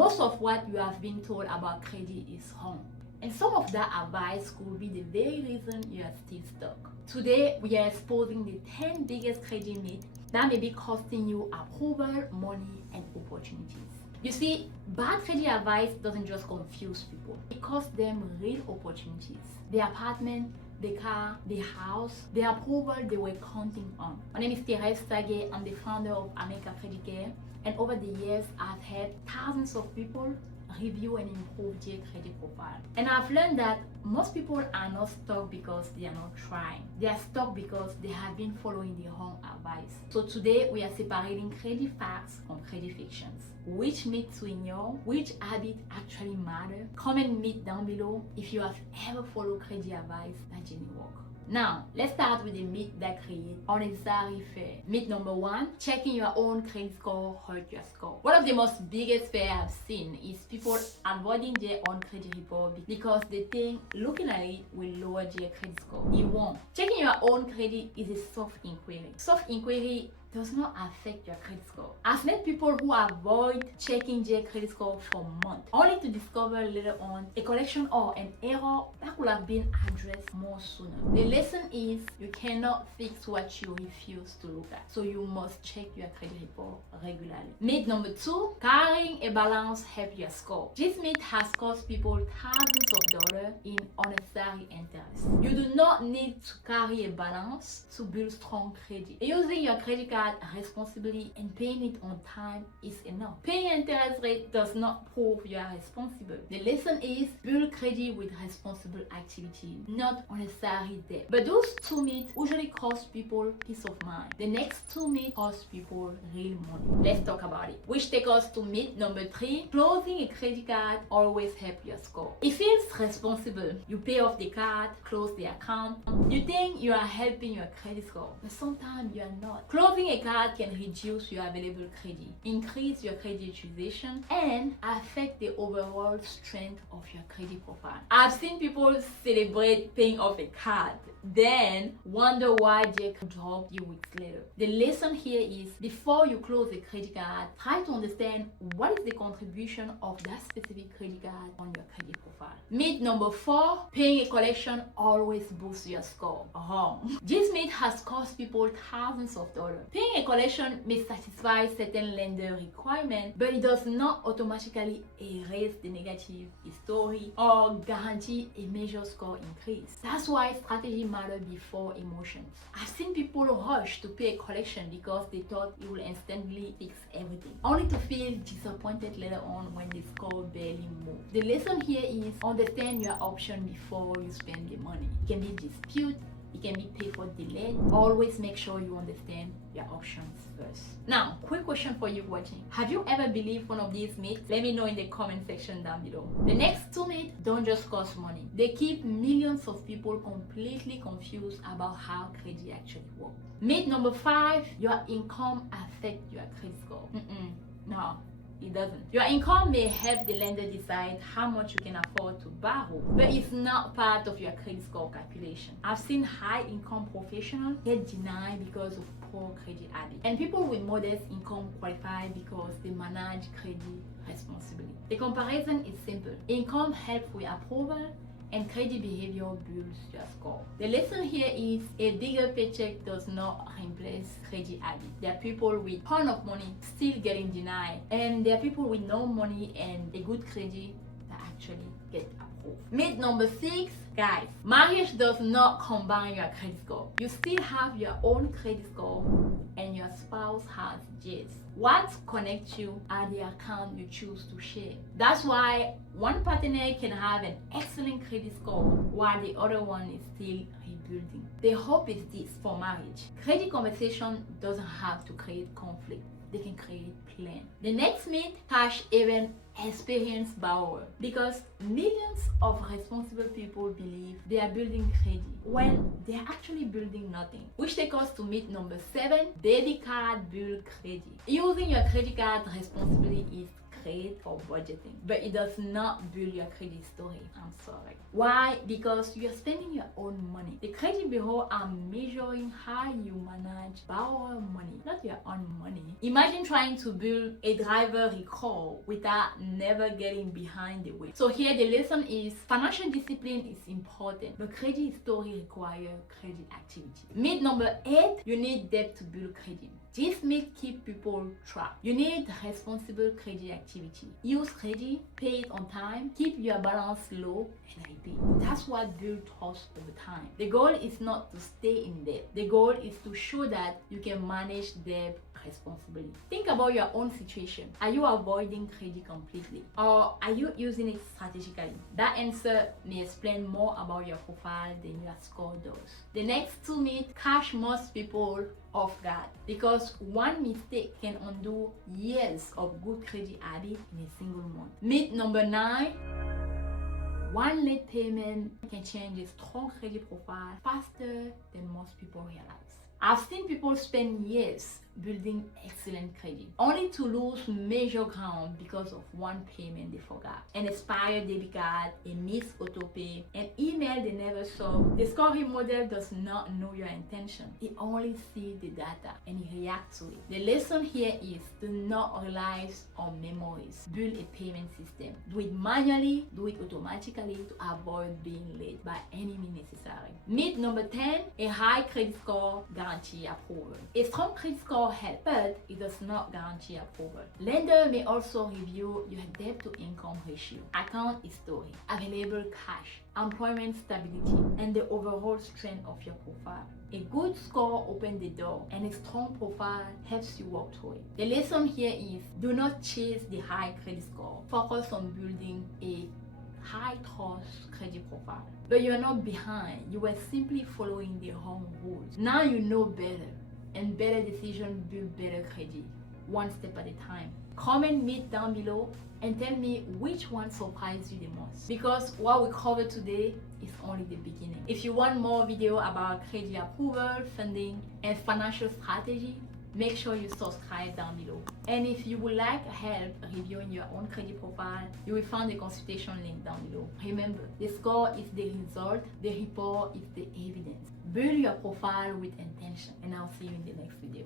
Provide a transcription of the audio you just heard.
most of what you have been told about credit is wrong. And some of that advice could be the very reason you are still stuck. Today, we are exposing the 10 biggest credit myths that may be costing you approval, money, and opportunities. You see, bad credit advice doesn't just confuse people. It costs them real opportunities. The apartment, the car, the house, the approval they were counting on. My name is Therese Tsague. I'm the founder of America Credit Care. And over the years, I've had thousands of people review and improve their credit profile. And I've learned that most people are not stuck because they are not trying. They are stuck because they have been following the wrong advice. So today we are separating credit facts from credit fictions. Which myths we know, which habits actually matter. Comment myth down below if you have ever followed credit advice that didn't work. Now, let's start with the myth that creates unnecessary fear. Myth number 1, checking your own credit score hurt your score. One of the most biggest fear I've seen is people avoiding their own credit report because they think looking at it will lower their credit score. It won't. Checking your own credit is a soft inquiry. Soft inquiry does not affect your credit score. I've met people who avoid checking their credit score for months, only to discover later on a correction or an error that could have been addressed more sooner. The lesson is you cannot fix what you refuse to look at, so you must check your credit report regularly. Myth number 2, carrying a balance helps your score. This myth has cost people thousands of dollars in unnecessary interest. You do not need to carry a balance to build strong credit. Using your credit card responsibly and paying it on time is enough. Paying interest rate does not prove you are responsible. The lesson is build credit with responsible activity, not unnecessary debt. But those 2 myths usually cost people peace of mind. The next 2 myths cost people real money. Let's talk about it. Which takes us to myth number 3, closing a credit card always helps your score. It feels responsible. You pay off the card, close the account. You think you are helping your credit score, but sometimes you are not. Closing a card can reduce your available credit, increase your credit utilization, and affect the overall strength of your credit profile. I've seen people celebrate paying off a card, then wonder why they dropped you weeks later. The lesson here is before you close a credit card, try to understand what is the contribution of that specific credit card on your credit profile. Myth number 4, paying a collection always boosts your score. Wrong. This myth has cost people thousands of dollars. Paying a collection may satisfy certain lender requirements, but it does not automatically erase the negative history or guarantee a major score increase. That's why strategy matters before emotions. I've seen people rush to pay a collection because they thought it will instantly fix everything, only to feel disappointed later on when the score barely moves. The lesson here is understand your option before you spend the money. It can be dispute, it can be pay for delay. Always make sure you understand your options first. Now, quick question for you watching. Have you ever believed one of these myths? Let me know in the comment section down below. The next 2 myths don't just cost money. They keep millions of people completely confused about how credit actually works. Myth number 5, your income affects your credit score. No. It doesn't. Your income may help the lender decide how much you can afford to borrow, but it's not part of your credit score calculation. I've seen high income professionals get denied because of poor credit habits, and people with modest income qualify because they manage credit responsibly. The comparison is simple. Income helps with approval, and credit behavior builds your score. The lesson here is a bigger paycheck does not replace credit habit. There are people with ton of money still getting denied, and there are people with no money and a good credit that actually get approved. Myth number 6, guys, marriage does not combine your credit score. You still have your own credit score and your spouse has theirs. What connects you are the account you choose to share. That's why one partner can have an excellent credit score while the other one is still rebuilding. The hope is this for marriage. Credit conversation doesn't have to create conflict. They can create plan. The next myth, cash even experienced borrower, because millions of responsible people believe they are building credit when they are actually building nothing. Which takes us to myth number 7, debit card build credit. Using your credit card responsibly is great for budgeting, but it does not build your credit story. I'm sorry. Why? Because you're spending your own money. The credit bureau are measuring how you manage borrower money, not your own money. Imagine trying to build a driver recall without never getting behind the wheel. So here the lesson is financial discipline is important, but credit story requires credit activity. Myth number 8, you need debt to build credit. This myth keep people trapped. You need responsible credit activity. Use credit, pay it on time, keep your balance low, and repeat. That's what builds trust over time. The goal is not to stay in debt. The goal is to show that you can manage debt responsibly. Think about your own situation. Are you avoiding credit completely, or are you using it strategically? That answer may explain more about your profile than your score does. The next 2 myths catch most people off guard because one mistake can undo years of good credit habit in a single month. Myth number 9, one late payment can change a strong credit profile faster than most people realize. I've seen people spend years building excellent credit only to lose major ground because of one payment they forgot, an expired debit card, a missed auto pay, an email they never saw. The scoring model does not know your intention. It only sees the data and it reacts to it. The lesson here is do not rely on memories. Build a payment system. Do it manually, do it automatically to avoid being late by any means necessary. Myth number 10, a high credit score guarantee approval. A strong credit score helps, but it does not guarantee approval. Lender may also review your debt to income ratio, account history, available cash, employment stability, and the overall strength of your profile. A good score opens the door, and a strong profile helps you walk through it. The lesson here is do not chase the high credit score. Focus on building a high trust credit profile. But you're not behind. You were simply following the wrong rules. Now you know better, and better decisions build better credit, one step at a time. Comment myth down below and tell me which one surprised you the most, because what we covered today is only the beginning. If you want more video about credit approval, funding, and financial strategy, make sure you subscribe down below. And if you would like help reviewing your own credit profile, you will find the consultation link down below. Remember, the score is the result, the report is the evidence. Build your profile with intention, and I'll see you in the next video.